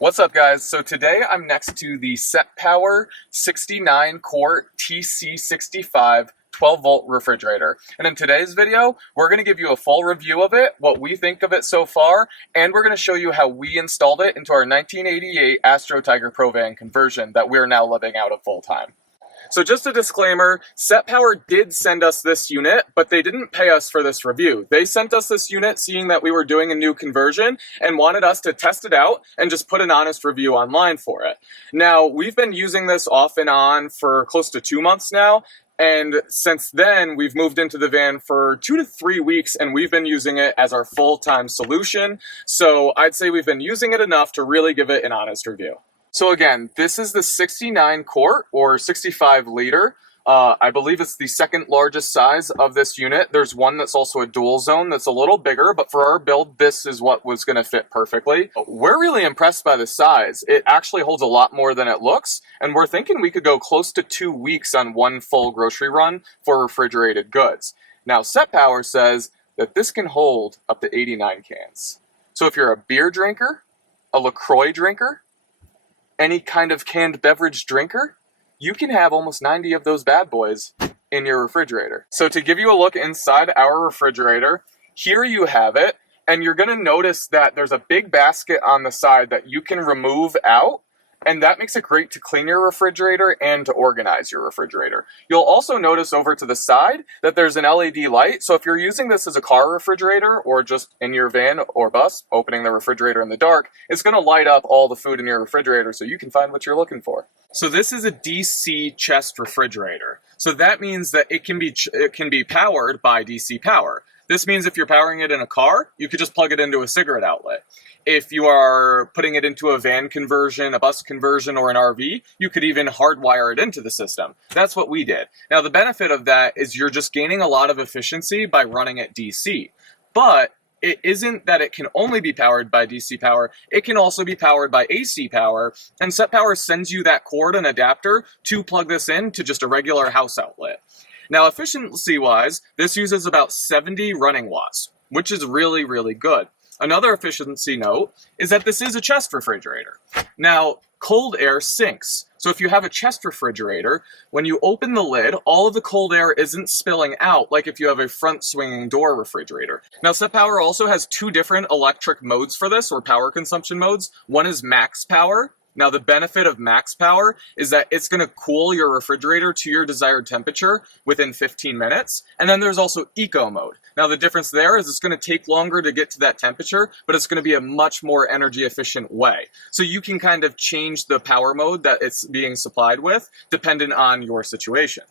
What's up, guys? So today I'm next to the SetPower 69 Quart TC 65 12-volt refrigerator. And in today's video, we're going to give you a full review of it, what we think of it so far, and we're going to show you how we installed it into our 1988 Astro Tiger Pro van conversion that we're now living out of full time. So just a disclaimer, SetPower did send us this unit, but they didn't pay us for this review. They sent us this unit seeing that we were doing a new conversion and wanted us to test it out and just put an honest review online for it. Now, we've been using this off and on for close to 2 months now, and since then, we've moved into the van for 2 to 3 weeks, and we've been using it as our full-time solution. So I'd say we've been using it enough to really give it an honest review. So again, this is the 69 quart or 65 liter. I believe it's the second largest size of this unit. There's one that's also a dual zone that's a little bigger, but for our build, this is what was going to fit perfectly. We're really impressed by the size. It actually holds a lot more than it looks, and we're thinking we could go close to 2 weeks on one full grocery run for refrigerated goods. Now, SetPower says that this can hold up to 89 cans. So if you're a beer drinker, a LaCroix drinker, any kind of canned beverage drinker, you can have almost 90 of those bad boys in your refrigerator. So to give you a look inside our refrigerator, here you have it, and you're gonna notice that there's a big basket on the side that you can remove out, and that makes it great to clean your refrigerator and to organize your refrigerator. You'll also notice over to the side that there's an LED light, so if you're using this as a car refrigerator or just in your van or bus, opening the refrigerator in the dark, it's gonna light up all the food in your refrigerator so you can find what you're looking for. So this is a DC chest refrigerator. So that means that it can be powered by DC power. This means if you're powering it in a car, you could just plug it into a cigarette outlet. If you are putting it into a van conversion, a bus conversion, or an RV, you could even hardwire it into the system. That's what we did. Now, the benefit of that is you're just gaining a lot of efficiency by running it DC. But it isn't that it can only be powered by DC power, it can also be powered by AC power, and SetPower sends you that cord and adapter to plug this in to just a regular house outlet. Now, efficiency-wise, this uses about 70 running watts, which is really, really good. Another efficiency note is that this is a chest refrigerator. Now, cold air sinks. So if you have a chest refrigerator, when you open the lid, all of the cold air isn't spilling out like if you have a front swinging door refrigerator. Now, SetPower also has 2 different electric modes for this, or power consumption modes. One is max power. Now, the benefit of max power is that it's going to cool your refrigerator to your desired temperature within 15 minutes. And then there's also eco mode. Now, the difference there is it's going to take longer to get to that temperature, but it's going to be a much more energy efficient way. So you can kind of change the power mode that it's being supplied with dependent on your situation.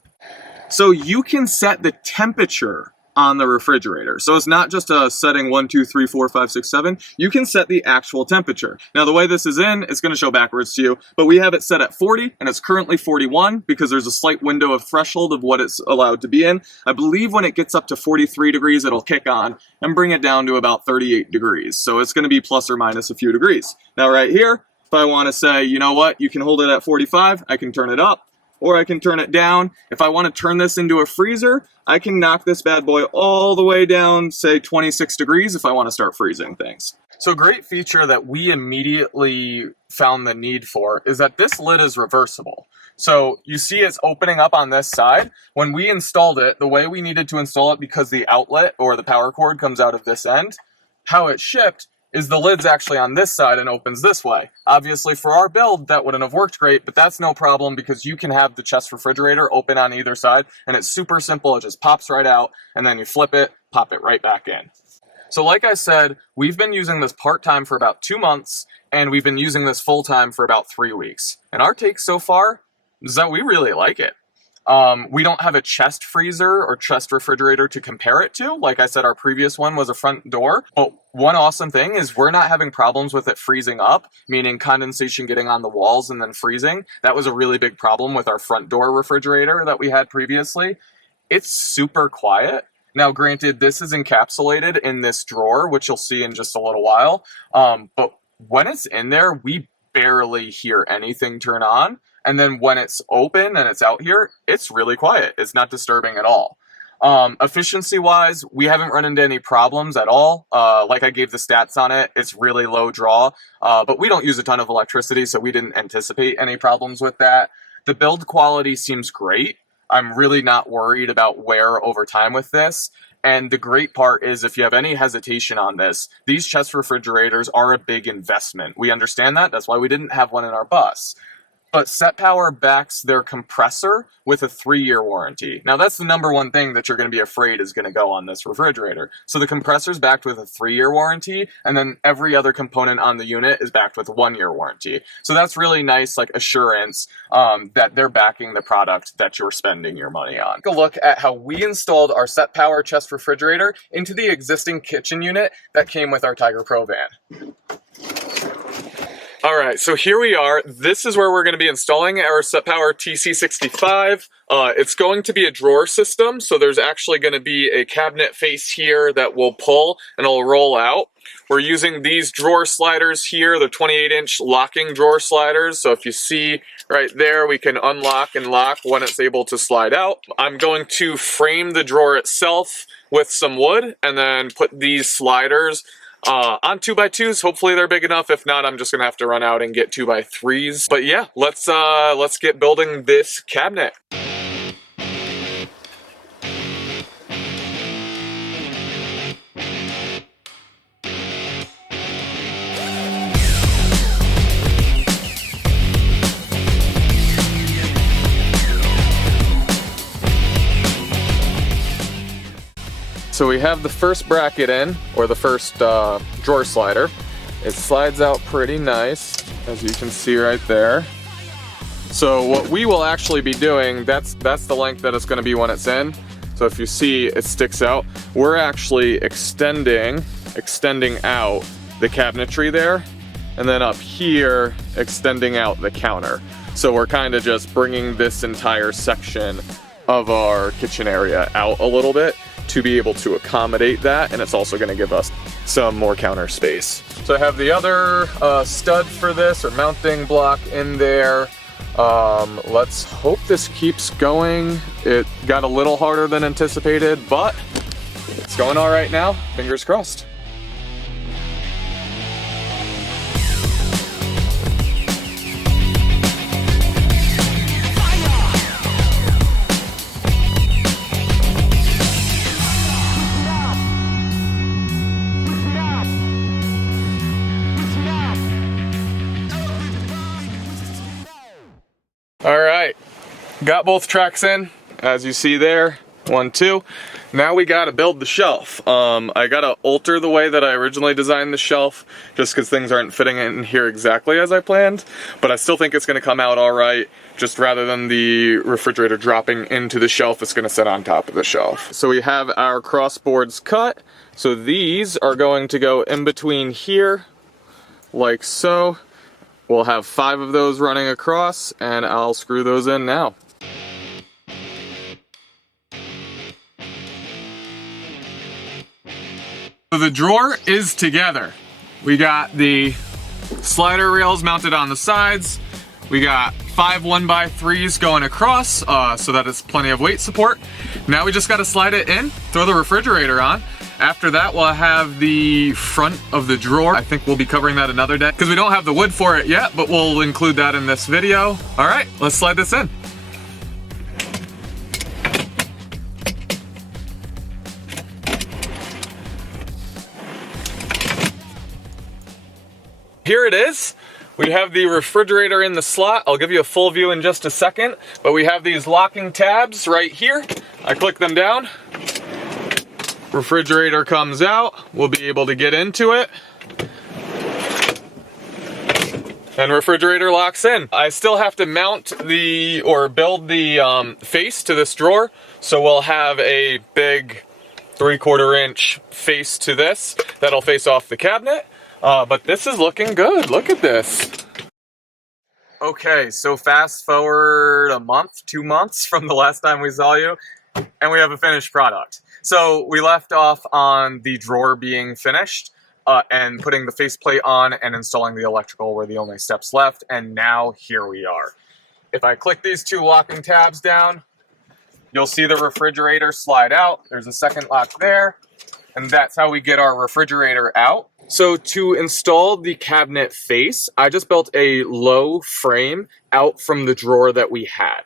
So you can set the temperature on the refrigerator. So it's not just a setting 1, 2, 3, 4, 5, 6, 7. You can set the actual temperature. Now, the way this is in, it's going to show backwards to you, but we have it set at 40, and it's currently 41 because there's a slight window of threshold of what it's allowed to be in. I believe when it gets up to 43 degrees, it'll kick on and bring it down to about 38 degrees. So it's going to be plus or minus a few degrees. Now, right here, if I want to say, you know what, you can hold it at 45, I can turn it up, or I can turn it down. If I want to turn this into a freezer, I can knock this bad boy all the way down, say 26 degrees if I want to start freezing things. So a great feature that we immediately found the need for is that this lid is reversible. So you see it's opening up on this side. When we installed it, the way we needed to install it, because the outlet or the power cord comes out of this end, how it shipped is the lid's actually on this side and opens this way. Obviously, for our build, that wouldn't have worked great, but that's no problem because you can have the chest refrigerator open on either side, and it's super simple. It just pops right out, and then you flip it, pop it right back in. So like I said, we've been using this part-time for about 2 months, and we've been using this full-time for about 3 weeks. And our take so far is that we really like it. We don't have a chest freezer or chest refrigerator to compare it to. Like I said, our previous one was a front door. But one awesome thing is we're not having problems with it freezing up, meaning condensation getting on the walls and then freezing. That was a really big problem with our front door refrigerator that we had previously. It's super quiet. Now, granted, this is encapsulated in this drawer, which you'll see in just a little while. But when it's in there, we barely hear anything turn on. And then when it's open and it's out here, it's really quiet. It's not disturbing at all. Efficiency wise, we haven't run into any problems at all. Like I gave the stats on it, it's really low draw, but we don't use a ton of electricity, so we didn't anticipate any problems with that. The build quality seems great. I'm really not worried about wear over time with this. And the great part is, if you have any hesitation on this, these chest refrigerators are a big investment. We understand that. That's why we didn't have one in our bus. But SetPower backs their compressor with a 3-year warranty. Now, that's the number one thing that you're going to be afraid is going to go on this refrigerator. So the compressor's backed with a 3-year warranty, and then every other component on the unit is backed with a 1-year warranty. So that's really nice, like, assurance that they're backing the product that you're spending your money on. Take a look at how we installed our SetPower chest refrigerator into the existing kitchen unit that came with our Tiger Pro van. All right, so here we are. This is where we're going to be installing our SetPower TC 65. It's going to be a drawer system, so there's actually going to be a cabinet face here that will pull and it'll roll out. We're using these drawer sliders here. They're 28-inch locking drawer sliders, so if you see right there, we can unlock and lock when it's able to slide out. I'm going to frame the drawer itself with some wood and then put these sliders on 2x2s. Hopefully they're big enough. If not, I'm just gonna have to run out and get 2x3s. But yeah, let's get building this cabinet. So we have the first bracket in, or the first drawer slider. It slides out pretty nice, as you can see right there. So what we will actually be doing, that's the length that it's going to be when it's in. So if you see it sticks out, we're actually extending out the cabinetry there, and then up here, extending out the counter. So we're kind of just bringing this entire section of our kitchen area out a little bit to be able to accommodate that, and it's also going to give us some more counter space. So I have the other stud for this, or mounting block, in there. Let's hope this keeps going. It got a little harder than anticipated, but it's going all right now. Fingers crossed. All right, got both tracks in, as you see there, 1, 2. Now we gotta build the shelf. I gotta alter the way that I originally designed the shelf, just because things aren't fitting in here exactly as I planned, but I still think it's gonna come out all right. Just rather than the refrigerator dropping into the shelf, it's gonna sit on top of the shelf. So we have our cross boards cut. So these are going to go in between here, like so. We'll have 5 of those running across, and I'll screw those in now. So the drawer is together. We got the slider rails mounted on the sides. We got 5 1x3s going across, so that it's plenty of weight support. Now we just gotta slide it in, throw the refrigerator on. After that, we'll have the front of the drawer. I think we'll be covering that another day because we don't have the wood for it yet, but we'll include that in this video. All right, let's slide this in. Here it is. We have the refrigerator in the slot. I'll give you a full view in just a second, but we have these locking tabs right here. I click them down. Refrigerator comes out, we'll be able to get into it, and refrigerator locks in. I still have to mount or build the face to this drawer, so we'll have a big 3/4 inch face to this that'll face off the cabinet, but this is looking good. Look at this. Okay, so fast forward a month, 2 months from the last time we saw you, and we have a finished product. So we left off on the drawer being finished and putting the faceplate on and installing the electrical were the only steps left, and now here we are. If I click these 2 locking tabs down, you'll see the refrigerator slide out. There's a second lock there, and that's how we get our refrigerator out. So to install the cabinet face, I just built a low frame out from the drawer that we had.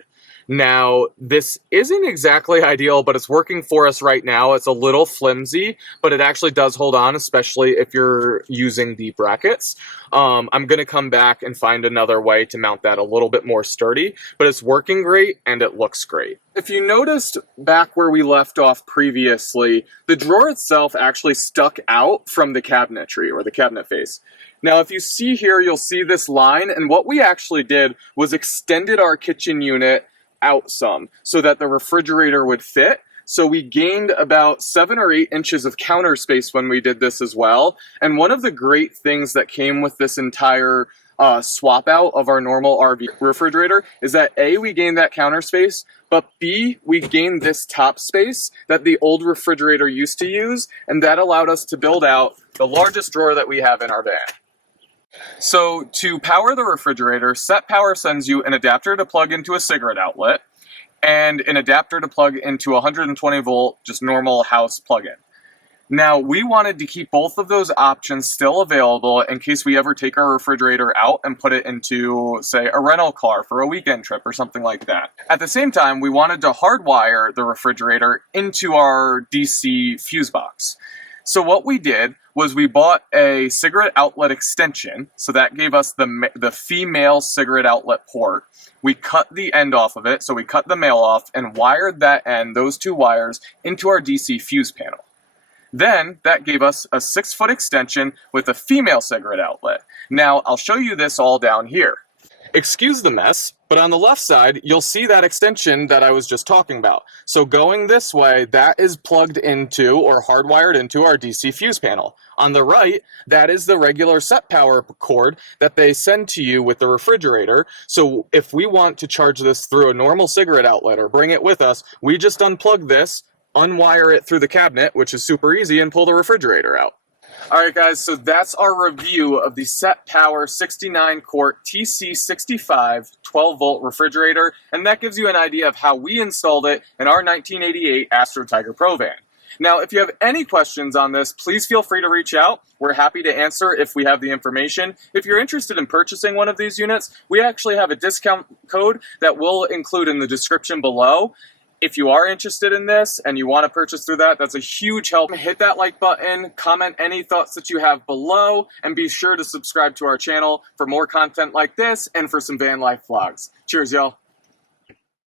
Now, this isn't exactly ideal, but it's working for us right now. It's a little flimsy, but it actually does hold on, especially if you're using the brackets. I'm going to come back and find another way to mount that a little bit more sturdy, but it's working great and it looks great. If you noticed back where we left off previously, the drawer itself actually stuck out from the cabinetry or the cabinet face. Now, if you see here, you'll see this line, and what we actually did was extended our kitchen unit out some so that the refrigerator would fit. So we gained about 7 or 8 inches of counter space when we did this as well. And one of the great things that came with this entire swap out of our normal RV refrigerator is that A, we gained that counter space, but B, we gained this top space that the old refrigerator used to use, and that allowed us to build out the largest drawer that we have in our van. So to power the refrigerator, SetPower sends you an adapter to plug into a cigarette outlet and an adapter to plug into a 120 volt, just normal house plug-in. Now, we wanted to keep both of those options still available in case we ever take our refrigerator out and put it into, say, a rental car for a weekend trip or something like that. At the same time, we wanted to hardwire the refrigerator into our DC fuse box. So what we did was we bought a cigarette outlet extension, so that gave us the female cigarette outlet port. We cut the end off of it, so we cut the male off and wired that end, those two wires, into our DC fuse panel. Then that gave us a 6-foot extension with a female cigarette outlet. Now I'll show you this all down here. Excuse the mess, but on the left side, you'll see that extension that I was just talking about. So going this way, that is plugged into or hardwired into our DC fuse panel. On the right, that is the regular SetPower cord that they send to you with the refrigerator. So if we want to charge this through a normal cigarette outlet or bring it with us, we just unplug this, unwire it through the cabinet, which is super easy, and pull the refrigerator out. Alright guys, so that's our review of the SetPower 69 Quart TC 65 12 volt refrigerator, and that gives you an idea of how we installed it in our 1988 Astro Tiger Pro van. Now, if you have any questions on this, please feel free to reach out. We're happy to answer if we have the information. If you're interested in purchasing one of these units, we actually have a discount code that we'll include in the description below. If you are interested in this and you want to purchase through that, that's a huge help. Hit that like button, comment any thoughts that you have below, and be sure to subscribe to our channel for more content like this and for some van life vlogs. Cheers, y'all.